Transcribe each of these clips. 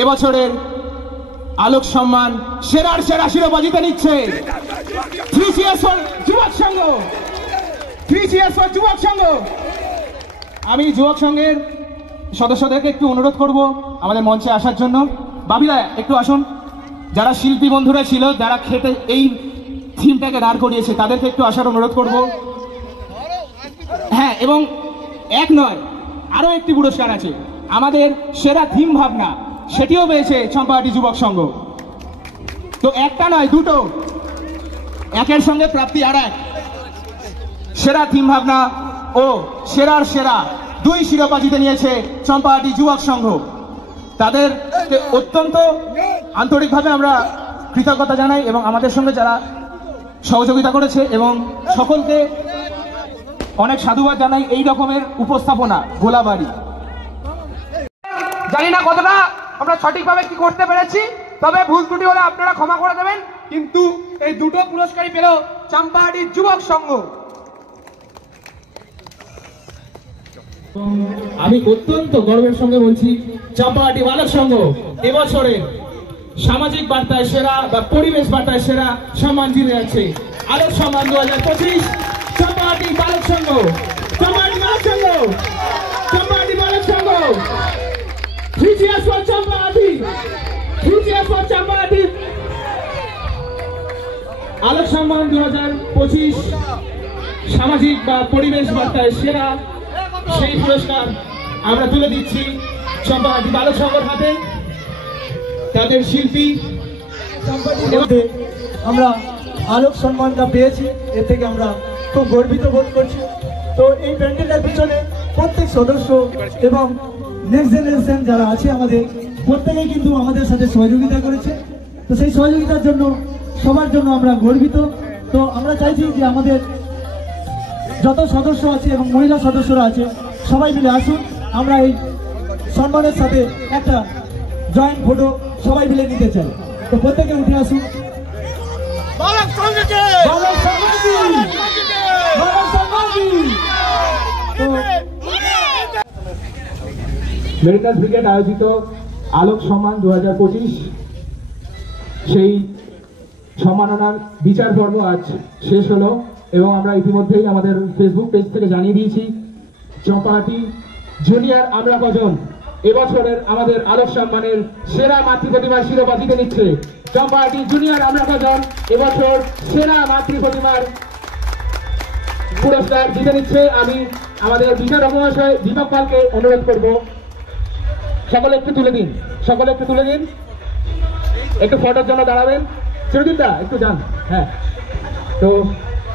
এবছরের আলোক সম্মান সেরার সেরা শিরোপা জিতে নিচ্ছে 3CS4 যুবক সংঘ। 3CS4 যুবক সংঘ। আমি যুবক সংঘের সদস্যদেরকে একটু অনুরোধ করব আমাদের মঞ্চে আসার জন্য। বাবিদা একটু আসুন। যারা শিল্পী বন্ধুরা ছিল, যারা খেতে এই থিমটাকে দাঁড় করিয়েছে, তাদেরকে একটু আসার অনুরোধ করব। হ্যাঁ, এবং এক নয়, আরো একটি পুরস্কার আছে, আমাদের সেরা থিম ভাবনা, সেটিও পেয়েছে চম্পাহাটি যুবক সংঘ। তো একটা নয়, দুটো, একের সঙ্গে প্রাপ্তি আর এক। সেরা থিম ভাবনা ও সেরার সেরা দুই শিরোপা জিতে নিয়েছে চম্পাহাটি যুবক সংঘ। তাদের অত্যন্ত আন্তরিকভাবে আমরা কৃতজ্ঞতা জানাই এবং আমাদের সঙ্গে যারা সহযোগিতা করেছে এবং সকলকে অনেক সাধুবাদ জানাই এই রকমের উপস্থাপনা গোলাবাড়ি। জানি না কতটা আমরা সঠিকভাবে কি করতে পেরেছি, তবে ভুল ত্রুটি হলে আপনারা ক্ষমা করে দেবেন। কিন্তু এই দুটো পুরস্কারই পেল চম্পাহাটি যুবক সংঘ। আমি অত্যন্ত গর্বের সঙ্গে বলছি, চম্পাহাটি বালক সংঘ এবছরে সামাজিক বার্তায় সেরা বা পরিবেশ বার্তায় সেরা সম্মান জিতে যাচ্ছে। আলোক সম্মান 2025 চম্পাহাটি বালক সংঘ। চম্পাহাটি বালক সংঘ। চম্পাহাটি বালক সংঘ। 3CS4 চম্পাহাটি। 3CS4 চম্পাহাটি। আলোক সম্মান 2025 সামাজিক বা পরিবেশ বার্তায় সেরা, সেই পুরস্কার আমরা তুলে দিচ্ছি চম্পাহাটি বালক সংঘের হাতে। তাদের শিল্পী আমরা আলোক সম্মানটা পেয়েছি, এর থেকে আমরা খুব গর্বিত বোধ করছি। তো এই প্যান্ডেলটার পিছনে প্রত্যেক সদস্য এবং নেক্সট জেনারেশন যারা আছে আমাদের, প্রত্যেকেই কিন্তু আমাদের সাথে সহযোগিতা করেছে। তো সেই সহযোগিতার জন্য সবার জন্য আমরা গর্বিত। তো আমরা চাইছি যে আমাদের যত সদস্য আছে এবং মহিলা সদস্যরা আছে সবাই মিলে আসুন, আমরা এই সম্মানের সাথে একটা জয়েন্ট ফটো সবাই মিলে নিতে চাই। তো প্রত্যেকে উঠে আসুন। মেডিকেল ব্রিগেড আয়োজিত আলোক সম্মান 2025 সেই সম্মাননার বিচার পর্ব আজ শেষ হলো এবং আমরা ইতিমধ্যেই আমাদের ফেসবুক পেজ থেকে জানিয়ে দিয়েছি চম্পাহাটি জুনিয়র আমরা কজন এবছরের আমাদের আলোক সম্মানের সেরা মাতৃ প্রতিমার শিরোপা জিতে নিচ্ছে। চম্পাহাটি জুনিয়র আমরা কজন এবছর সেরা মাতৃ প্রতিমার পুরস্কার জিতে নিচ্ছে। আমি আমাদের বিচারক মহাশয় দীপক পালকে অনুরোধ করব, সকলে একটু তুলে দিন, সকলে একটু তুলে দিন, একটু ফটোর জন্য দাঁড়াবেন। চিরদিনদা একটু যান। হ্যাঁ, তো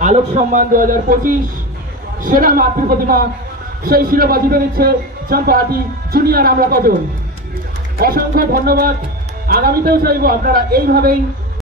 আলোক সম্মান 2025 সেরা মাতৃ প্রতিমা, সেই শিরোপা জিতে নিচ্ছে চম্পাহাটি জুনিয়র আমরা কজন। অসংখ্য ধন্যবাদ। আগামীতেও চাইব আপনারা এইভাবেই